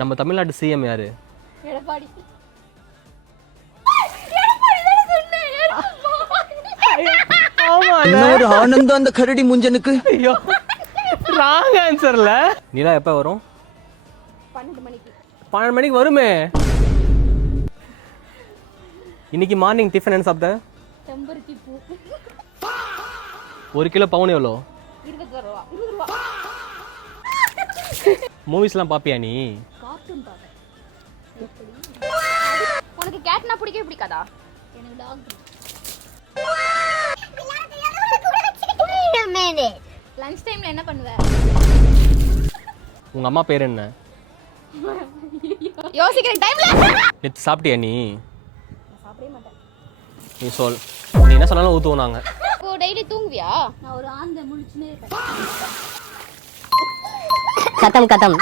நம்ம தமிழ்நாட்டு சிஎம் யாரு? எடப்பாடி. இன்னொரு ஆனந்தம் அந்த கரடி முஞ்சனுக்கு. ஐயோ ராங் ஆன்சர்ல. நிலா எப்போ வரும்? 12 மணிக்கு. 12 மணிக்கு வருமே. இன்னைக்கு மார்னிங் டிஃபன் என்ன சாப்பிட்ட? செம்பருத்தி பூ. 1 கிலோ பவுன் எவ்வளோ? 20 ரூபா. 20 ரூபா. மூவிஸ்லாம் பாப்பியா நீ? கார்ட்டூன் பாப்பேன். உனக்கு கேட்னா பிடிக்கவே பிடிக்காதா? எனக்கு டாக். லஞ்ச் டைம்ல என்ன பண்ணுவ? உங்க அம்மா பேர் என்ன? யோசிக்கிற டைம்ல. நேத்து சாப்பிட்டியா நீ? சாப்பிடவே மாட்டேன். நீ சொல். நீ என்ன சொன்னாலும் ஊத்துவோம் நாங்க. ஓ டெய்லி தூங்குவியா? நான் ஒரு ஆந்த முழிச்சுனே இருப்பேன். खत्म खत्म